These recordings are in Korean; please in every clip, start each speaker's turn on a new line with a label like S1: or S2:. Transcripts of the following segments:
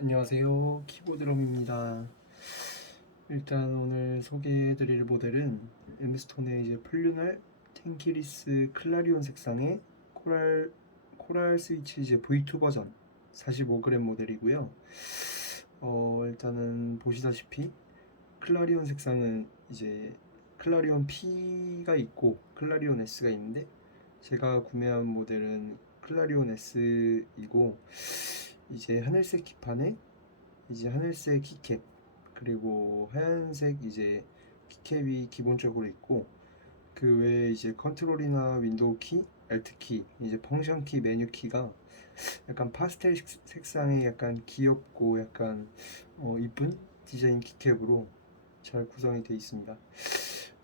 S1: 안녕하세요. 키보드럼입니다. 일단 오늘 소개해드릴 모델은 엠스톤의 이제 폴류날 텐키리스 클라리온 색상의 코랄 코랄 스위치 이제 V2 버전 45g 모델이고요. 어, 일단은 보시다시피 클라리온 색상은 이제 클라리온 P가 있고 클라리온 S가 있는데 제가 구매한 모델은 클라리온 S이고 이제 하늘색 기판에 이제 하늘색 키캡 그리고 하얀색 이제 키캡이 기본적으로 있고 그 외에 이제 컨트롤이나 윈도우 키, 알트 키, 이제 펑션 키, 메뉴 키가 약간 파스텔 색- 색상의 약간 귀엽고 약간 어, 이쁜 디자인 키캡으로 잘 구성이 되어 있습니다.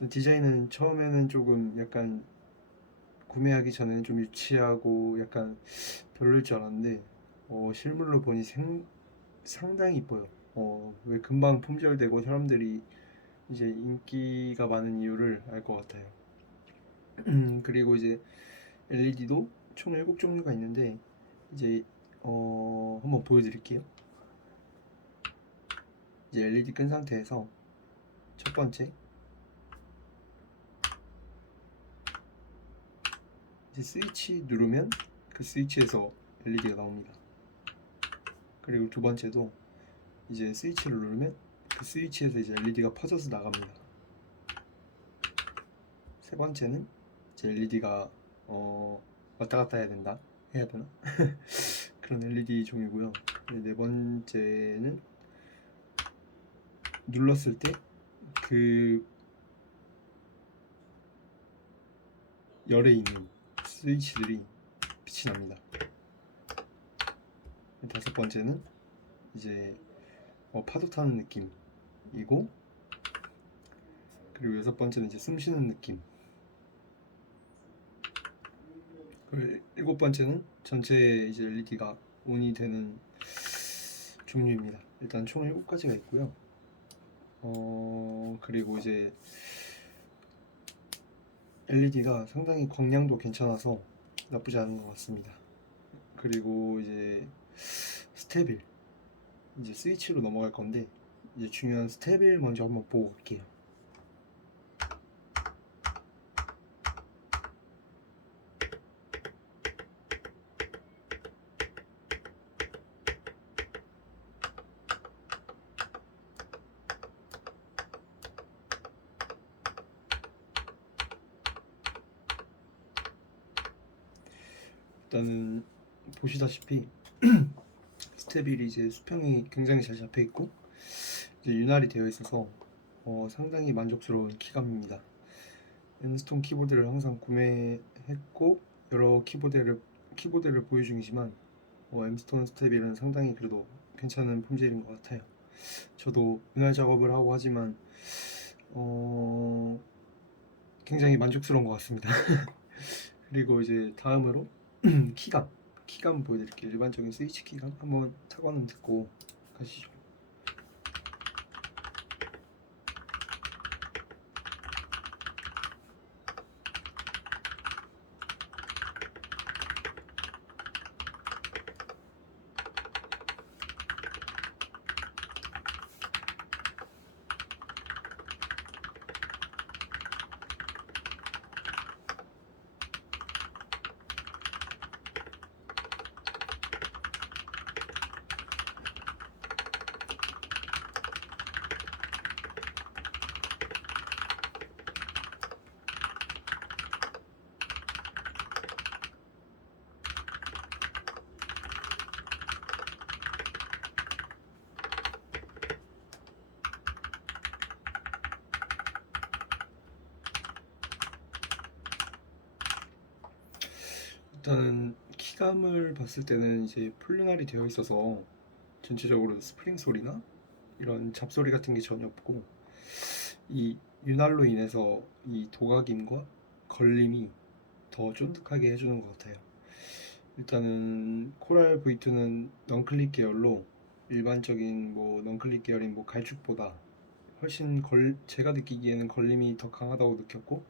S1: 디자인은 처음에는 조금 약간 구매하기 전에는 좀 유치하고 약간 별로일 줄 알았는데 어, 실물로 보니 생, 상당히 이뻐요. 어, 왜 금방 품절되고 사람들이 이제 인기가 많은 이유를 알 것 같아요. 그리고 이제 LED도 총 7종류가 있는데 이제 어, 한번 보여드릴게요. 이제 LED 끈 상태에서 첫 번째 이제 스위치 누르면 그 스위치에서 LED가 나옵니다. 그리고 두 번째도 이제 스위치를 누르면 그 스위치에서 이제 LED가 퍼져서 나갑니다. 세 번째는 이제 LED가 어, 왔다 갔다 해야 된다 해야 되나 그런 LED 종이고요. 네 번째는 눌렀을 때그 열에 있는 스위치들이 빛이 납니다. 다섯 번째는 이제 어, 파도 타는 느낌이고 그리고 여섯 번째는 이제 숨 쉬는 느낌 그리고 일곱 번째는 전체 이제 LED가 온이 되는 종류입니다. 일단 총 일곱 가지가 있고요. 어 그리고 이제 LED가 상당히 광량도 괜찮아서 나쁘지 않은 것 같습니다. 그리고 이제 스테빌 이제 스위치로 넘어갈 건데 이제 중요한 스테빌 먼저 한번 보고 갈게요. 일단은 보시다시피 스테빌이 이제 수평이 굉장히 잘 잡혀 있고 이제 윤활이 되어 있어서 어, 상당히 만족스러운 키감입니다. 엠스톤 키보드를 항상 구매했고 여러 키보드를 키보드를 보유 중이지만 어, 엠스톤 스테빌은 상당히 그래도 괜찮은 품질인 것 같아요. 저도 윤활 작업을 하고 하지만 어, 굉장히 만족스러운 것 같습니다. 그리고 이제 다음으로 키감 키감 보여드릴게요. 일반적인 스위치 키감 한번 사과는 듣고 가시죠. 일단은 키감을 봤을 때는 이제 폴리날이 되어 있어서 전체적으로 스프링 소리나 이런 잡소리 같은 게 전혀 없고 이 윤활로 인해서 이 도각임과 걸림이 더 쫀득하게 해주는 것 같아요. 일단은 코랄 V2는 넌클릭 계열로 일반적인 뭐 넌클릭 계열인 뭐 갈축보다 훨씬 걸 제가 느끼기에는 걸림이 더 강하다고 느꼈고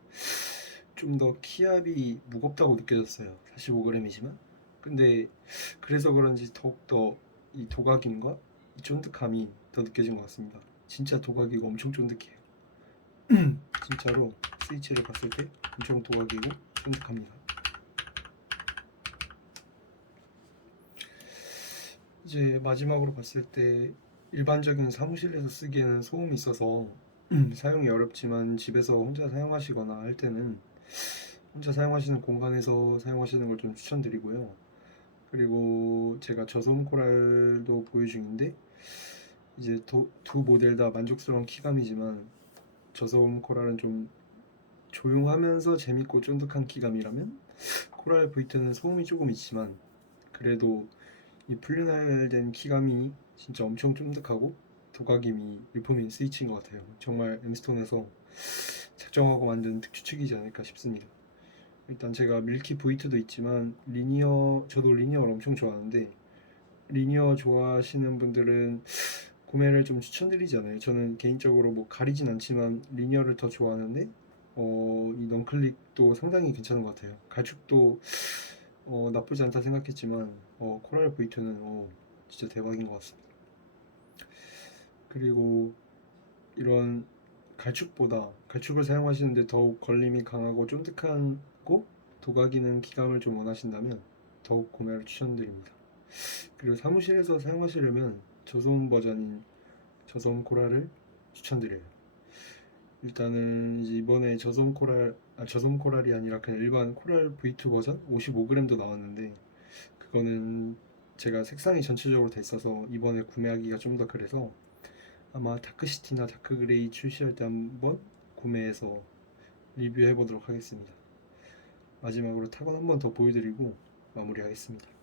S1: 좀 더 키압이 무겁다고 느껴졌어요. 45g이지만. 근데 그래서 그런지 더욱더 이 도각임과 이 쫀득함이 더 느껴진 것 같습니다. 진짜 도각이고 엄청 쫀득해요. 진짜로 스위치를 봤을 때 엄청 도각이고 쫀득합니다. 이제 마지막으로 봤을 때 일반적인 사무실에서 쓰기에는 소음이 있어서 사용이 어렵지만 집에서 혼자 사용하시거나 할 때는 혼자 사용하시는 공간에서 사용하시는 걸 좀 추천드리고요. 그리고 제가 저소음 코랄도 보유 중인데 이제 도- 두 모델 다 만족스러운 키감이지만 저소음 코랄은 좀 조용하면서 재밌고 쫀득한 키감이라면 코랄 V2는 소음이 조금 있지만 그래도 이 플류날된 키감이 진짜 엄청 쫀득하고 도각임이 일품인 스위치인 것 같아요. 정말 엠스톤에서 작정하고 만든 특추측이지 않을까 싶습니다. 일단 제가 밀키 V2도 있지만 리니어 저도 리니어를 엄청 좋아하는데 리니어 좋아하시는 분들은 구매를 좀 추천드리지 않아요. 저는 개인적으로 뭐 가리진 않지만 리니어를 더 좋아하는데 어, 이 넌클릭도 상당히 괜찮은 것 같아요. 가죽도 어, 나쁘지 않다 생각했지만 어, 코랄 V2는 어, 진짜 대박인 것 같습니다. 그리고 이런 갈축보다 갈축을 사용하시는데 더욱 걸림이 강하고 쫀득하고 도각이는 기감을 좀 원하신다면 더욱 구매를 추천드립니다. 그리고 사무실에서 사용하시려면 저소음 버전인 저소음 코랄을 추천드려요. 일단은 이번에 저소음 코랄 아 저소음 코랄이 아니라 그냥 일반 코랄 V2 버전 55g도 나왔는데 그거는 제가 색상이 전체적으로 돼 있어서 이번에 구매하기가 좀 더 그래서 아마 다크시티나 다크그레이 출시할 때 한번 구매해서 리뷰해 보도록 하겠습니다. 마지막으로 타건 한번 더 보여드리고 마무리하겠습니다.